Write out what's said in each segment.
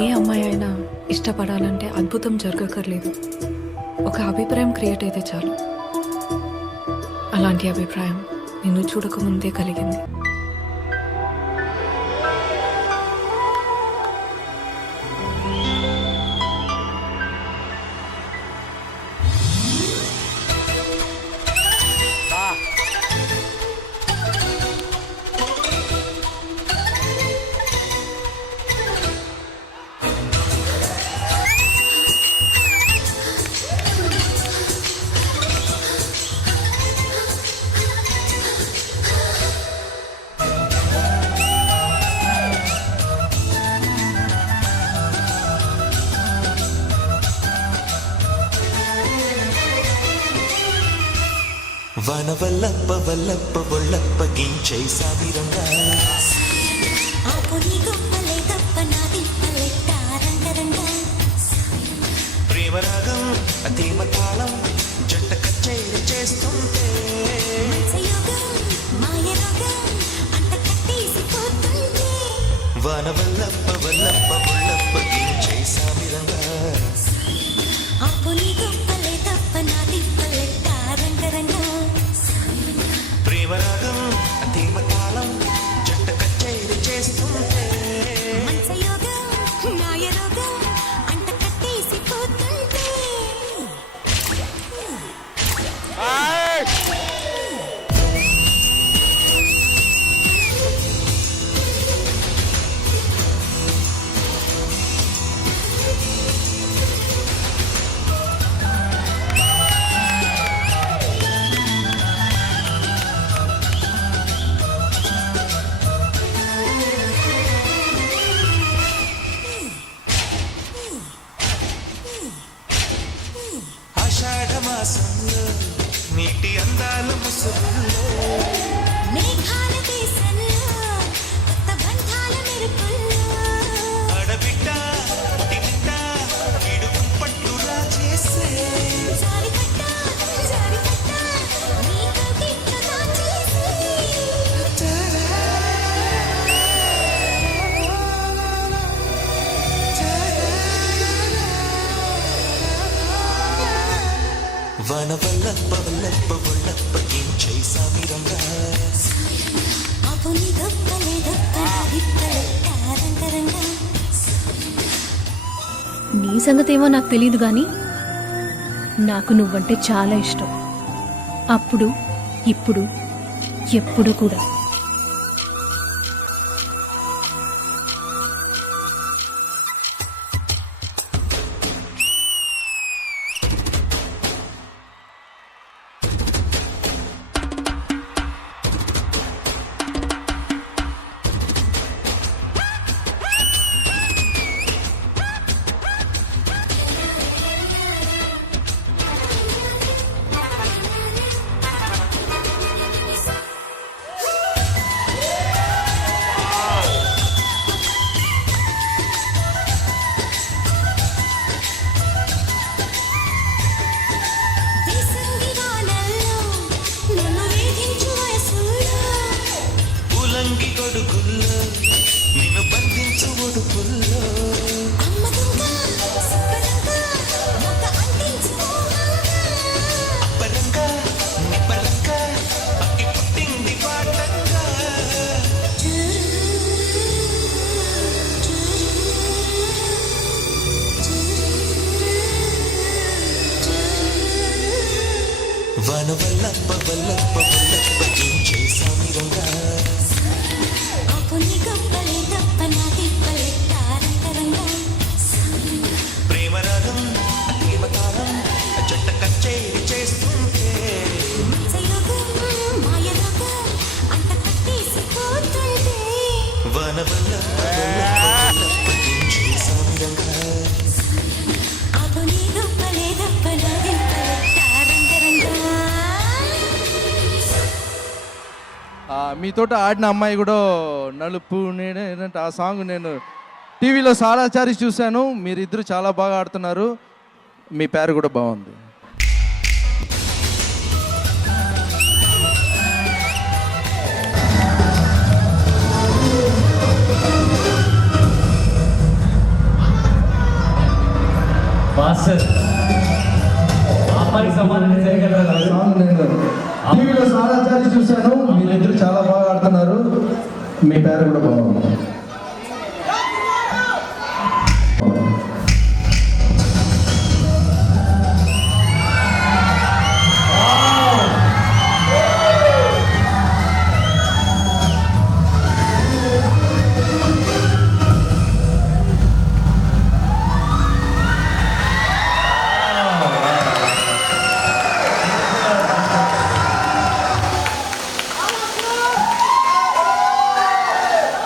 ఏ అమ్మాయి అయినా ఇష్టపడాలంటే అద్భుతం జరగక్కర్లేదు, ఒక అభిప్రాయం క్రియేట్ అయితే చాలు. అలాంటి అభిప్రాయం నిన్ను చూడకముందే కలిగింది. వనవల్లప్ప వల్లప్ప ఒళ్ళప్ప గించై సామిరంగా ప్రేమరాగం అతీమ తాళం జంట కచేరి చేస్తుంటే వనవల్లప్ప వల్లప్ప ఒళ్ళప్ప గించై సామిరంగా ప్రేమరాగం అతీమ తాళం జంట కచేరి చేస్తుంటే ఆషాఢమాసంలో నీటి అందాల ముసుగుల్లో అడబిడ్డ పుట్టినింట ఇడుగు పట్టులా చేసే వనవల్లప్ప వల్లప్ప ఒళ్ళప్ప గించై సామిరంగా నీ సంగతేమో నాకు తెలియదు కానీ నాకు నువ్వంటే చాలా ఇష్టం. అప్పుడు ఇప్పుడు ఎప్పుడు కూడా. గొడుగుల్లో నిన్ను బంధించు ఒడుపుల్లో అప్పరంగా నిప్పరంగా అక్కి పుట్టింది పాటంగా వనవల్లప్ప వల్లప్ప వల్లప్ప గించై సామిరంగా ప్రేమరాగం ప్రేమతాళం జంట కచేరి చేస్తుంటే వనవల్లప్ప వల్లప్ప గించై సామిరంగా మీతోటి ఆడిన అమ్మాయి కూడా నలుపు నేనంటే ఆ సాంగ్ నేను టీవీలో సారాచారి చూశాను. మీరిద్దరు చాలా బాగా ఆడుతున్నారు. మీ పేరు కూడా బాగుంది. ఆన్సర్ అమ్మాయికి సమాధానం చేయగలరా సాంగ్ నేను టీవీలో సారాచారి చూశాను. మీరిద్దరు చాలా బాగా ఆడుతున్నారు. మీ పేరు కూడా బాగుంది.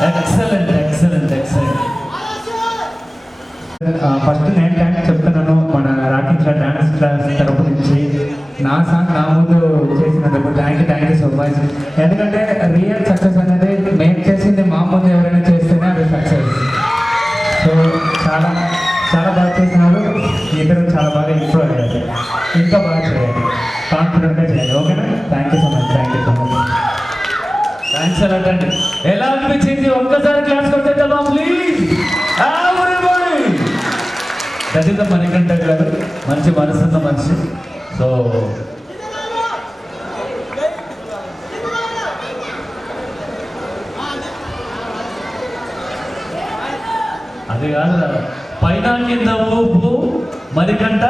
Excellent excellent excellent. ఫస్ట్ నేను థ్యాంక్స్ చెప్తున్నాను మన రాకింగ్ డాన్స్ క్లాస్ తరపు నుంచి నా సాంగ్ నా ముందు చేసినందుకు థ్యాంక్ యూ సో మచ్. ఎందుకంటే రియల్ సక్సెస్ అనేది మేము చేసింది మా ముందు ఎవరైనా చేస్తేనే అది సక్సెస్. సో చాలా చాలా బాగా చేసినారు. ఇద్దరు చాలా బాగా ఇంప్రూవ్ అయ్యారు. ఇంకా బాగా చేయాలి, కాన్ఫిడెంట్గా చేయాలి. ఓకేనా? Thank you so much. Thanks a lot అండి. ఎలా అనిపించింది? ఒక్కసారి క్లాస్ కొట్టేద్దామా please? That is the Manikanta garu, మంచి మనసున్న మనిషి. సో అది కాదు, పైన కింద ఊపు మణికంఠ